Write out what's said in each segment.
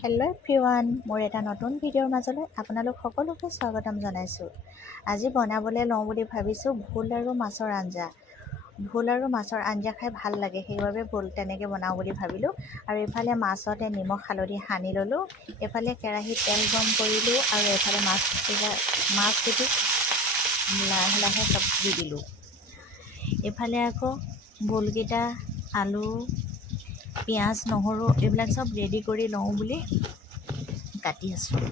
Hello' everyone, মোৰ এটা নতুন ভিডিঅ'ৰ মাজলৈ আপোনালোক সকলোকে স্বাগতম জনাইছোঁ। আজি বনাবলৈ লওঁ বুলি ভাবিছোঁ ভোল আৰু মাছৰ আঞ্জা। ভোল আৰু মাছৰ আঞ্জা খাই ভাল লাগে, সেইবাবে ভোল তেনেকৈ বনাওঁ বুলি ভাবিলোঁ। আৰু এইফালে মাছতে নিমখ হালধি সানি ল'লোঁ, এইফালে কেৰাহীত তেল গৰম কৰিলোঁ আৰু এইফালে মাছকেইটি লাহে লাহে চব দি দিলোঁ। এইফালে আকৌ ভোলকেইটা, আলু, পিঁয়াজ, নহৰু এইবিলাক চব ৰেডি কৰি লওঁ বুলি কাটি আছোঁ।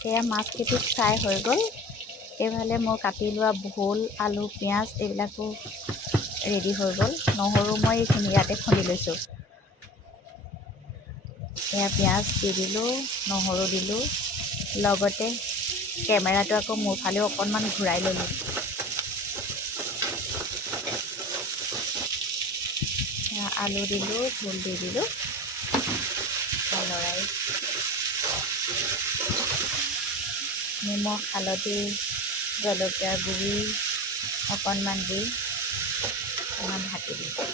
সেয়া মাছকেইটি ফ্ৰাই হৈ গ'ল। এইফালে মই কাটি লোৱা ভোল, আলু, পিঁয়াজ এইবিলাকো ৰেডি হৈ গ'ল। নহৰু মই এইখিনি ইয়াতে খুন্দি লৈছোঁ। এয়া পিঁয়াজ দি দিলোঁ, নহৰু দিলোঁ, লগতে কেমেৰাটো আকৌ মোৰ ফালেও অকণমান ঘূৰাই ল'লোঁ। আলু দিলোঁ, ভোল দি দিলোঁ, লৰাই নিমখ হালধি জলকীয়া গুড়ি অকণমান দি অকণমান ঢাকি দিলোঁ।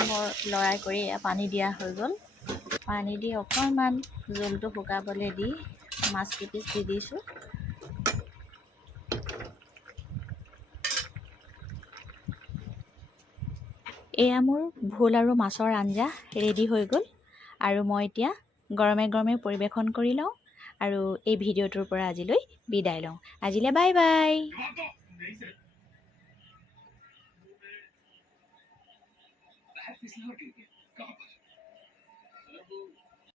মোৰ লৰাই কৰি পানী দিয়া হৈ গ'ল। পানী দি অকণমান জোলটো শুকাবলৈ দি মাছ কেইপিচ দি দিছোঁ। এয়া মোৰ ভোল আৰু মাছৰ আঞ্জা ৰেডি হৈ গ'ল আৰু মই এতিয়া গৰমে গৰমে পৰিৱেশন কৰি লওঁ আৰু এই ভিডিঅ'টোৰ পৰা আজিলৈ বিদায় লওঁ। আজিলৈ বাই বাই।